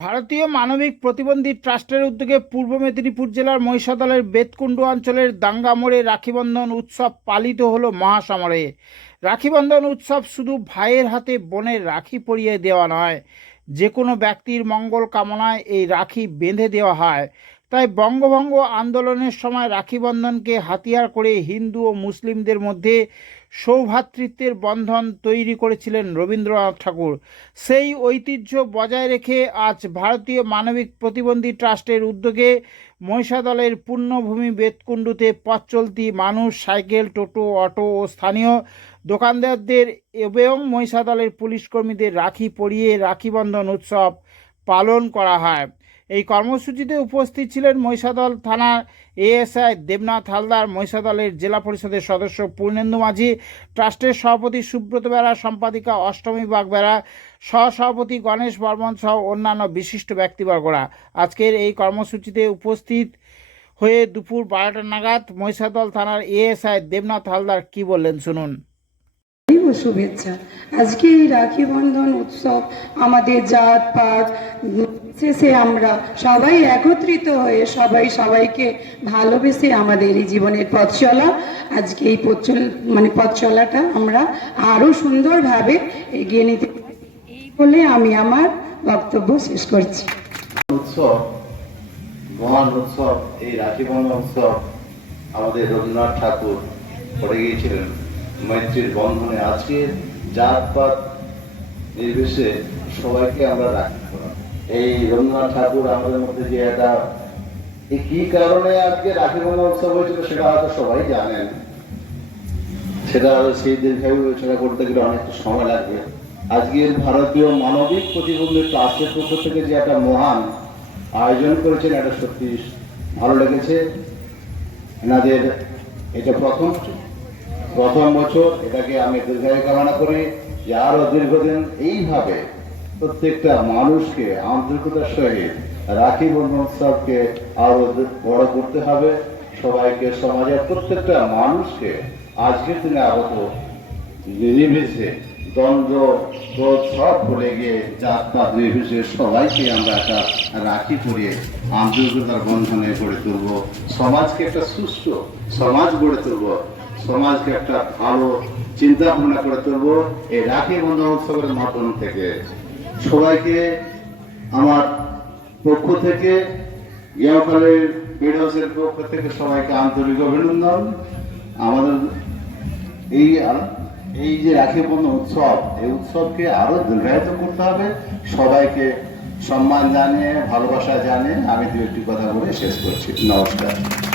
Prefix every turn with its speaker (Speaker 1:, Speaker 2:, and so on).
Speaker 1: ভারতীয় মানবিক প্রতিবন্ধী ট্রাস্টের উদ্যোগে পূর্ব মেদিনীপুর জেলার মহিষাদলের বেতকুণ্ড অঞ্চলের দাঙ্গা মোড়ে রাখিবন্ধন উৎসব পালিত হল মহাসমরে রাখিবন্ধন উৎসব শুধু ভাইয়ের হাতে বোনের রাখি পরিয়ে দেওয়া নয় যে কোনো ব্যক্তির মঙ্গল কামনায় এই রাখি বেঁধে দেওয়া হয়। তাই বঙ্গভঙ্গ আন্দোলনের সময় রাখিবন্ধনকে হাতিয়ার করে হিন্দু ও মুসলিমদের মধ্যে সৌভ্রাতৃত্বের বন্ধন তৈরি করেছিলেন রবীন্দ্রনাথ ঠাকুর। সেই ঐতিহ্য বজায় রেখে আজ ভারতীয় মানবিক প্রতিবন্ধী ট্রাস্টের উদ্যোগে মহিষাদলের পূর্ণভূমি বেতকুণ্ডুতে পথ চলতি মানুষ, সাইকেল, টোটো, অটো ও স্থানীয় দোকানদারদের এবং মহিষাদলের পুলিশ কর্মীদের রাখি পরিয়ে রাখিবন্ধন উৎসব পালন করা হয়। এই কর্মসূচিতে উপস্থিত ছিলেন মহিষাদল থানার এএসআই দেবনাথ হালদার, মহিষাদলের জেলা পরিষদের সদস্য পূর্ণেন্দু মাঝি, ট্রাস্টের সভাপতি সুব্রত বেড়া, সম্পাদিকা অষ্টমী বাগ বেড়া, সহসভাপতি গণেশ বর্মন সহ অন্যান্য বিশিষ্ট ব্যক্তিবর্গরা। আজকের এই কর্মসূচিতে উপস্থিত হয়ে দুপুর বারোটা নাগাদ মহিষাদল থানার এএসআই দেবনাথ হালদার কি বললেন শুনুন।
Speaker 2: শুভেচ্ছা। আজকে এই রাখি বন্ধন উৎসব আমাদের জাত, পাত শেষে আমরা সবাই একত্রিত হয়ে সবাই সবাইকে ভালোবেসে আমাদের এই জীবনের পথ চলা। আজকে এই পথ মানে পথ চলাটা আমরা আরও সুন্দরভাবে এগিয়ে নিতে। এই বলে আমি আমার বক্তব্য শেষ করছি।
Speaker 3: উৎসব, মহান উৎসব, এই রাখি উৎসব আমাদের রবীন্দ্রনাথ ঠাকুর করে গিয়েছিলেন মৈত্রীর বন্ধনে। আজকে জাতপাত নির্বিশেষে সবাইকে আমরা রাখি। এই রবীন্দ্রনাথ ঠাকুর আমাদের মধ্যে যে একটা কি কারণে আজকে রাখি বন্ধন উৎসব হয়েছিল সেটা হয়তো সবাই জানেন। সেটা সেই দীর্ঘায়ু সেটা করতে গেলে অনেকটা সময় লাগবে। আজকের ভারতীয় মানবিক প্রতিবন্ধী ট্রাস্টের পক্ষ থেকে যে একটা মহান আয়োজন করেছেন, এটা সত্যি ভালো লেগেছে। এনাদের এটা প্রথম প্রথম বছর এটাকে আমি দীর্ঘায়ু কামনা করি যে আরও দীর্ঘদিন এইভাবে প্রত্যেকটা মানুষকে আন্তরিকতার সহিত রাখি বন্ধন উৎসবকে আরও বড় করতে হবে। সবাইকে, সমাজের প্রত্যেকটা মানুষকে আজকের দিনে আগত নির্বিশেষে দ্বন্দ্ব সব ভুলে গিয়ে সবাইকে আমরা একটা রাখি আন্তরিকতার বন্ধনে গড়ে তুলব। সমাজকে একটা সুস্থ সমাজ গড়ে তুলব। সমাজকে একটা ভালো চিন্তা ভাবনা করে তুলব। এই রাখি বন্ধন উৎসবের মাধ্যম থেকে। সবাইকে আমার পক্ষ থেকে ইয়াকালের বিডোসের পক্ষ থেকে সবাইকে আন্তরিক অভিনন্দন। আমাদের এই এই যে রাখি বন্ধন উৎসব, এই উৎসবকে আরও দীর্ঘায়িত করতে হবে। সবাইকে সম্মান জানিয়ে, ভালোবাসা জানিয়ে আমি দু একটি কথা বলে শেষ করছি। নমস্কার।